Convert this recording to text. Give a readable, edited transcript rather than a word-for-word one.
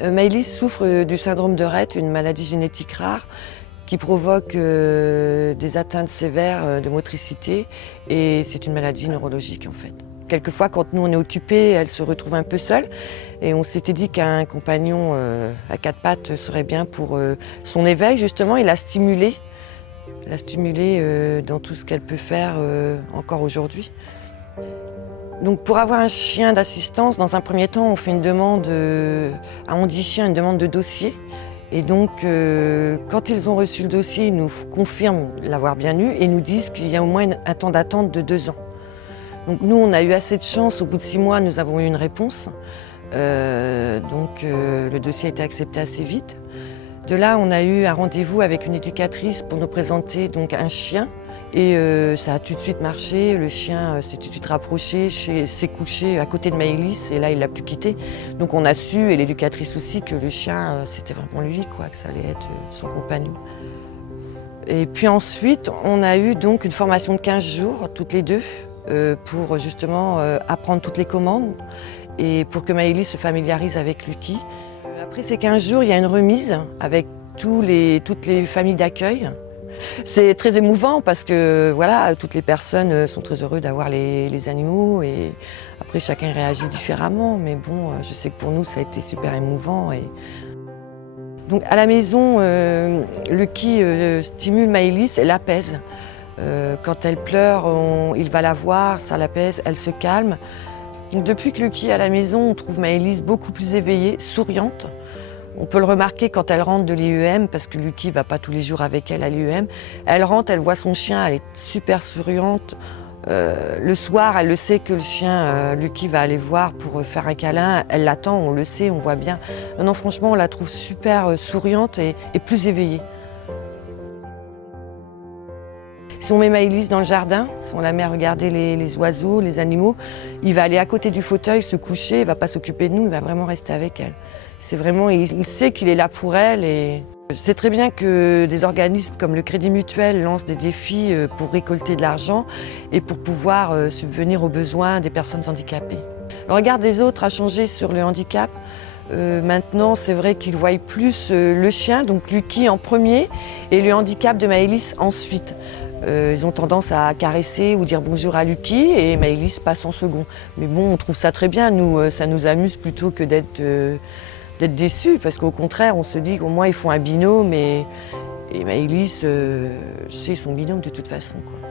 Maëlys souffre du syndrome de Rett, une maladie génétique rare qui provoque des atteintes sévères de motricité et c'est une maladie neurologique en fait. Quelquefois quand nous on est occupés, elle se retrouve un peu seule et on s'était dit qu'un compagnon à quatre pattes serait bien pour son éveil justement et la stimuler dans tout ce qu'elle peut faire encore aujourd'hui. Donc pour avoir un chien d'assistance, dans un premier temps, on fait une demande à Handy Chien, une demande de dossier. Et donc, quand ils ont reçu le dossier, ils nous confirment l'avoir bien eu et nous disent qu'il y a au moins un temps d'attente de 2 ans. Donc nous, on a eu assez de chance. Au bout de 6 mois, nous avons eu une réponse. Le dossier a été accepté assez vite. De là, on a eu un rendez-vous avec une éducatrice pour nous présenter donc, un chien. Et ça a tout de suite marché, le chien s'est tout de suite rapproché, s'est couché à côté de Maëlys et là il l'a plus quitté. Donc on a su, et l'éducatrice aussi, que le chien c'était vraiment lui, quoi, que ça allait être son compagnon. Et puis ensuite on a eu donc une formation de 15 jours, toutes les deux, pour justement apprendre toutes les commandes et pour que Maëlys se familiarise avec Lucky. Après ces 15 jours, il y a une remise avec toutes les familles d'accueil. C'est très émouvant parce que voilà, toutes les personnes sont très heureuses d'avoir les animaux et après chacun réagit différemment. Mais bon, je sais que pour nous ça a été super émouvant. Donc à la maison, Lucky stimule Maëlys et l'apaise. Quand elle pleure, il va la voir, ça l'apaise, elle se calme. Donc, depuis que Lucky est à la maison, on trouve Maëlys beaucoup plus éveillée, souriante. On peut le remarquer quand elle rentre de l'IEM, parce que Lucky ne va pas tous les jours avec elle à l'IEM. Elle rentre, elle voit son chien, elle est super souriante. Le soir, elle le sait que le chien, Lucky va aller voir pour faire un câlin. Elle l'attend, on le sait, on voit bien. Non, franchement, on la trouve super souriante et plus éveillée. Si on met Maëlys dans le jardin, si on la met à regarder les oiseaux, les animaux, il va aller à côté du fauteuil, se coucher, il ne va pas s'occuper de nous, il va vraiment rester avec elle. C'est vraiment, il sait qu'il est là pour elle et c'est très bien que des organismes comme le Crédit Mutuel lancent des défis pour récolter de l'argent et pour pouvoir subvenir aux besoins des personnes handicapées. Le regard des autres a changé sur le handicap. Maintenant, c'est vrai qu'ils voient plus le chien, donc Lucky en premier, et le handicap de Maëlys ensuite. Ils ont tendance à caresser ou dire bonjour à Lucky et Maëlys passe en second. Mais bon, on trouve ça très bien, nous, ça nous amuse plutôt que d'être déçus, parce qu'au contraire, on se dit qu'au moins ils font un binôme et Maëlys, c'est son binôme de toute façon, quoi.